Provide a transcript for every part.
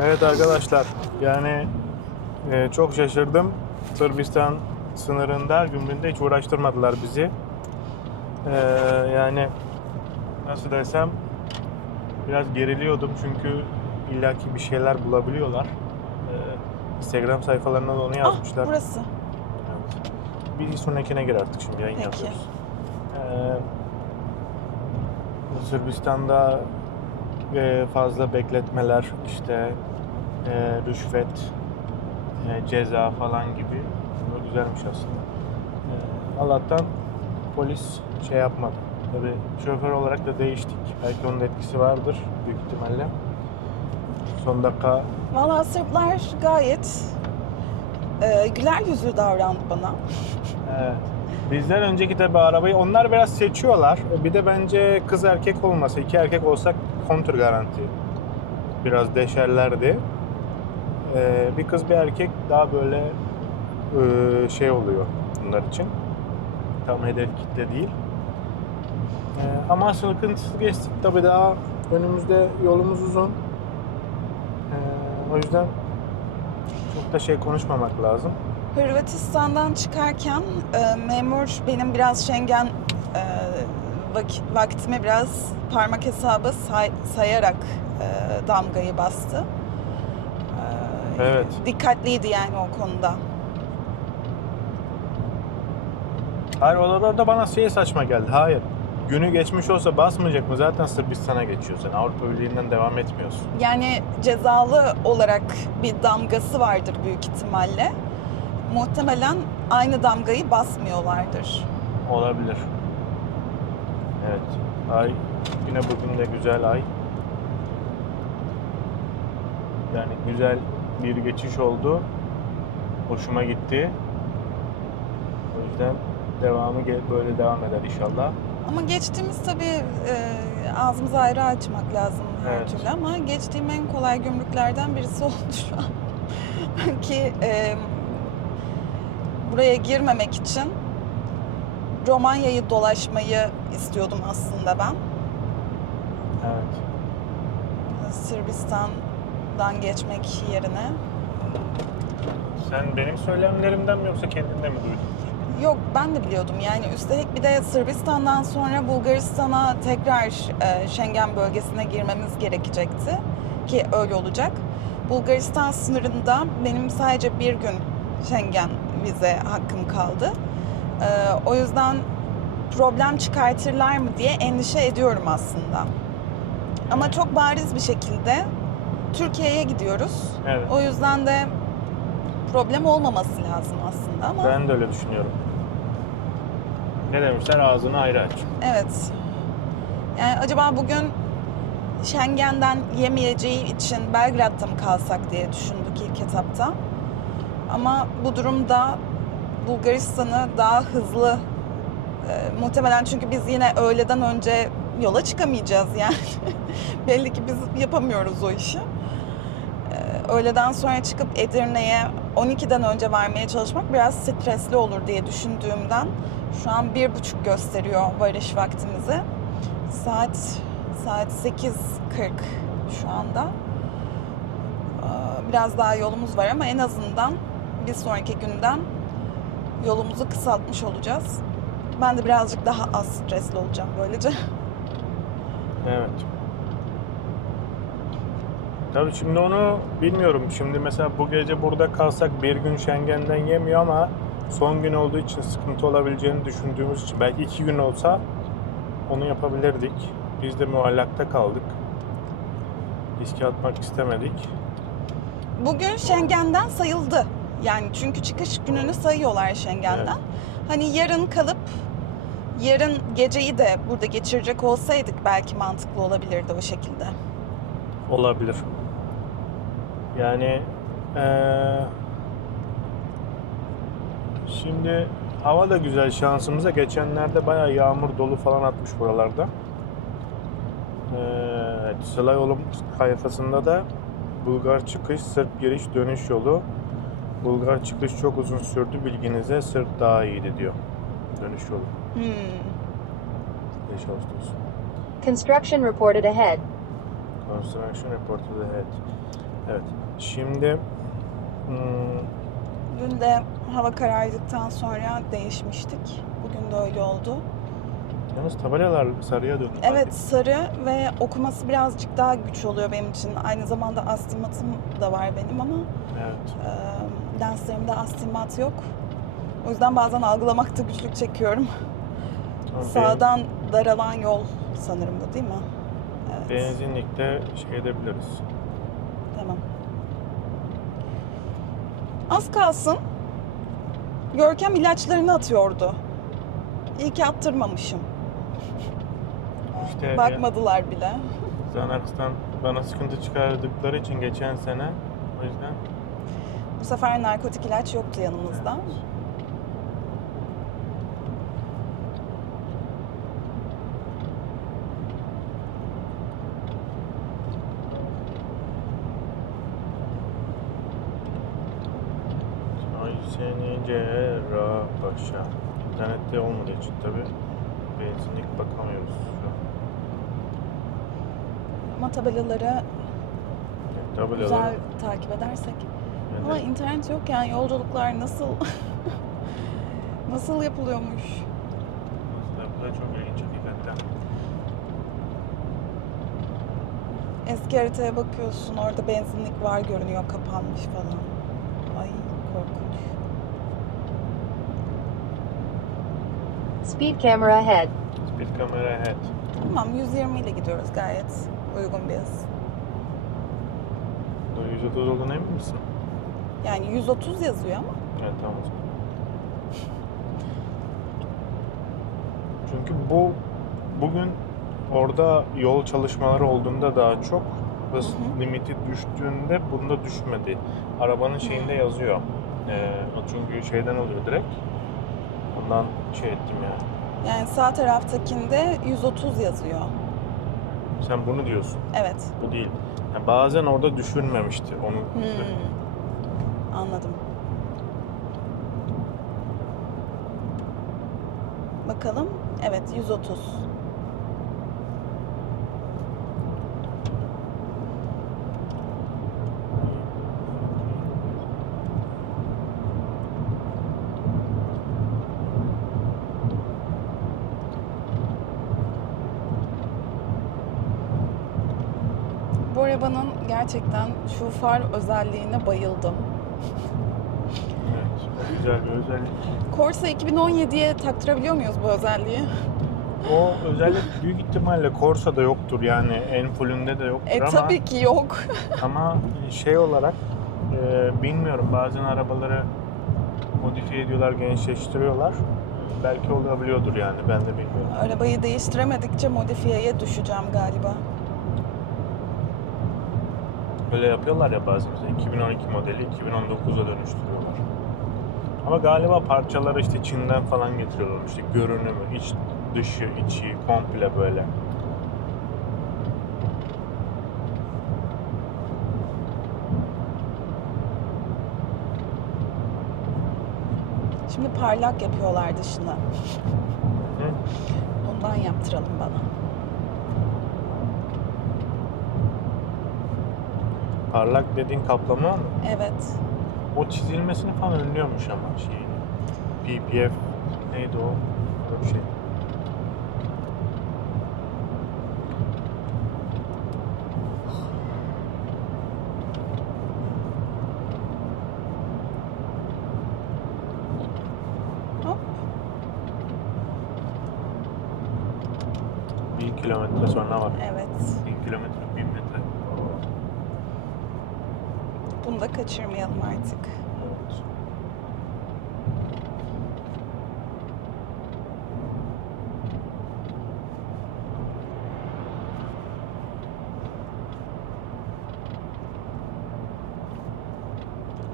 Evet arkadaşlar, yani çok şaşırdım. Sırbistan sınırında, gümrüğünde hiç uğraştırmadılar bizi. Yani nasıl desem, biraz geriliyordum çünkü illaki bir şeyler bulabiliyorlar. Instagram sayfalarına da onu Ah, yazmışlar. burası. Evet. Bir sonrakine gir artık, şimdi yayın Peki. yapıyoruz. Sırbistan'da fazla bekletmeler, işte rüşvet, ceza falan gibi. Bu güzelmiş aslında. Allah'tan polis şey yapmadı. Tabii şoför olarak da değiştik. Belki onun etkisi vardır büyük ihtimalle. Son dakika Valla Sırplar gayet güler yüzlü davrandı bana. evet. Bizden önceki tabii arabayı onlar biraz seçiyorlar. Bir de bence kız erkek olmasa, iki erkek olsak kontr garanti. Biraz deşerlerdi. Bir kız bir erkek daha böyle şey oluyor bunlar için. Tam hedef kitle değil. Ama sıkıntısız geçtik. Tabii daha önümüzde yolumuz uzun. O yüzden çok da şey konuşmamak lazım. Hırvatistan'dan çıkarken memur benim biraz Schengen vaktimi biraz parmak hesabı sayarak damgayı bastı. Evet. Dikkatliydi yani o konuda. Hayır, orada bana şey saçma geldi. Hayır. Günü geçmiş olsa basmayacak mı? Zaten Sırbistan'a geçiyorsun. Avrupa Birliği'nden devam etmiyorsun. Yani cezalı olarak bir damgası vardır büyük ihtimalle. Muhtemelen aynı damgayı basmıyorlardır. Olabilir. Evet. Ay yine bugün de güzel ay. Yani güzel bir geçiş oldu. Hoşuma gitti. O yüzden devamı böyle devam eder inşallah. Ama geçtiğimiz tabii ağzımızı ayrı açmak lazım her Evet. türlü ama geçtiğim en kolay gümrüklerden birisi oldu şu an. Ki buraya girmemek için Romanya'yı dolaşmayı istiyordum aslında ben. Evet. Sırbistan'dan geçmek yerine. Sen benim söylemlerimden mi yoksa kendinde mi duydun? Yok, ben de biliyordum. Yani üstelik bir de Sırbistan'dan sonra Bulgaristan'a tekrar Schengen bölgesine girmemiz gerekecekti. Ki öyle olacak. Bulgaristan sınırında benim sadece bir gün Schengen vize hakkım kaldı. O yüzden problem çıkartırlar mı diye endişe ediyorum aslında. Ama çok bariz bir şekilde Türkiye'ye gidiyoruz. Evet. O yüzden de problem olmaması lazım aslında ama... Ben de öyle düşünüyorum. Ne demişler? Ağzını ayrı aç. Evet. Yani acaba bugün Schengen'den yemeyeceği için Belgrad'da mı kalsak diye düşündük ilk etapta. Ama bu durumda Bulgaristan'ı daha hızlı muhtemelen, çünkü biz yine öğleden önce yola çıkamayacağız yani. Belli ki biz yapamıyoruz o işi. Öğleden sonra çıkıp Edirne'ye 12'den önce varmaya çalışmak biraz stresli olur diye düşündüğümden şu an 1.30 gösteriyor varış vaktimizi. Saat 8.40 şu anda. Biraz daha yolumuz var ama en azından bir sonraki günden yolumuzu kısaltmış olacağız. Ben de birazcık daha az stresli olacağım böylece. Evet. Tabii şimdi onu bilmiyorum. Şimdi mesela bu gece burada kalsak bir gün Schengen'den yemiyor ama son gün olduğu için sıkıntı olabileceğini düşündüğümüz için belki 2 gün olsa onu yapabilirdik. Biz de muallakta kaldık. Riske atmak istemedik. Bugün Schengen'den sayıldı. Yani çünkü çıkış gününü sayıyorlar Schengen'den. Evet. Hani yarın kalıp yarın geceyi de burada geçirecek olsaydık belki mantıklı olabilirdi o şekilde. Olabilir. Yani şimdi hava da güzel şansımıza. Geçenlerde bayağı yağmur dolu falan atmış buralarda. Sıla yolum sayfasında da Bulgar çıkış, Sırp giriş dönüş yolu. Bulgar çıkış çok uzun sürdü bilginize, Sırp daha iyiydi diyor. Dönüş yolu. 5 Ağustos. Construction reported ahead. Construction reported ahead. Evet. Şimdi Dün de hava karardıktan sonra değişmiştik. Bugün de öyle oldu. yalnız tabelalar sarıya döndü. Evet, sarı ve okuması birazcık daha güç oluyor benim için. Aynı zamanda astigmatım da var benim ama Evet. lenslerimde astigmat yok. O yüzden bazen algılamakta güçlük çekiyorum. Tamam, Sağdan daralan yol sanırım bu, değil mi? Evet. benzinlikte şey edebiliriz. Tamam. Az kalsın Görkem ilaçlarını atıyordu. İyi ki attırmamışım. İşte Bakmadılar bile. Xanax'tan bana sıkıntı çıkardıkları için geçen sene, o yüzden Bu sefer narkotik ilaç yoktu yanımızda. evet. Ay seni Cerrahpaşa. İnternette olmadığı için tabi benzinlik bakamıyoruz şu an. Ama tabelaları Yani tabelalar güzel takip edersek. yani Ama internet yok yani, yolculuklar nasıl nasıl yapılıyormuş? bu da çok ilginç hakikaten. Eski haritaya bakıyorsun, orada benzinlik var görünüyor, kapanmış falan. Ay korkunç. Speed camera ahead. Speed camera ahead. Tamam, 120 ile gidiyoruz, gayet uygun bir hız. Bu 130 olduğuna emin misin? Yani 130 yazıyor ama. Evet, tamam o zaman. Çünkü bugün orada yol çalışmaları olduğunda daha çok hız limiti düştüğünde bunda düşmedi. Arabanın şeyinde yazıyor. Çünkü şeyden oluyor direkt. Ondan şey ettim yani. Yani sağ taraftakinde 130 yazıyor. Sen bunu diyorsun. Evet. Bu değil. Yani bazen orada düşürmemişti. Onu Anladım. Bakalım. Evet, 130. Bu arabanın gerçekten şu far özelliğine bayıldım. Evet. O güzel bir özellik. Corsa 2017'ye taktırabiliyor muyuz bu özelliği? O özellik büyük ihtimalle Corsa'da yoktur yani en fullünde de yoktur ama Tabii ki yok. ama şey olarak bilmiyorum, bazen arabaları modifiye ediyorlar, gençleştiriyorlar. Belki olabiliyordur yani, ben de bilmiyorum. Arabayı değiştiremedikçe modifiyeye düşeceğim galiba. Böyle yapıyorlar ya bazen, mesela 2012 modeli 2019'a dönüştürüyorlar. Ama galiba parçaları işte Çin'den falan getiriyorlar. İşte görünümü, iç dışı, içi komple böyle. Şimdi parlak yapıyorlar dışına. Hı? Ondan yaptıralım bana. Parlak dediğin kaplama mı? Evet. O çizilmesini falan önlüyormuş ama şeyini. PPF neydi o? Öyle bir şey. Hop. 1000 kilometre sonra var. Evet. 1000 kilometre, 1000 metre. Bunu da kaçırmayalım artık. Evet.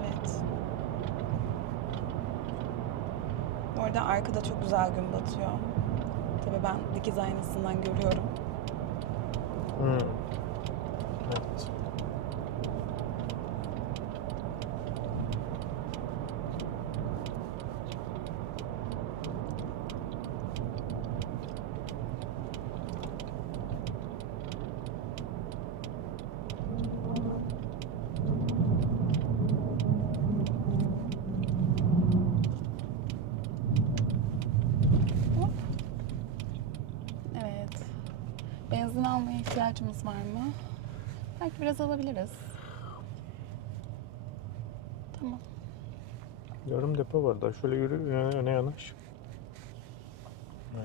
Evet. Bu arada arkada çok güzel gün batıyor. Tabii ben dikiz aynasından görüyorum. Evet. Evet. Benzin almaya ihtiyacımız var mı? Belki biraz alabiliriz. Tamam. Yarım depo var da. Şöyle yürü, öne yanaş.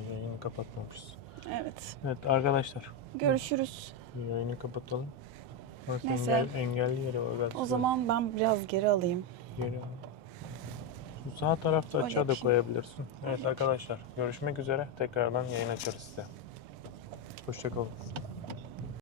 Yayını kapatmamışız. Evet. Evet arkadaşlar. Görüşürüz. Yayını kapatalım. Bak Neyse. engelli yeri var. O zaman ben biraz geri alayım. Yeri var. Şu sağ tarafta Öyle açığa da yapayım. koyabilirsin. Evet arkadaşlar. Görüşmek üzere. Tekrardan yayın açarız size. Hoşçakalın.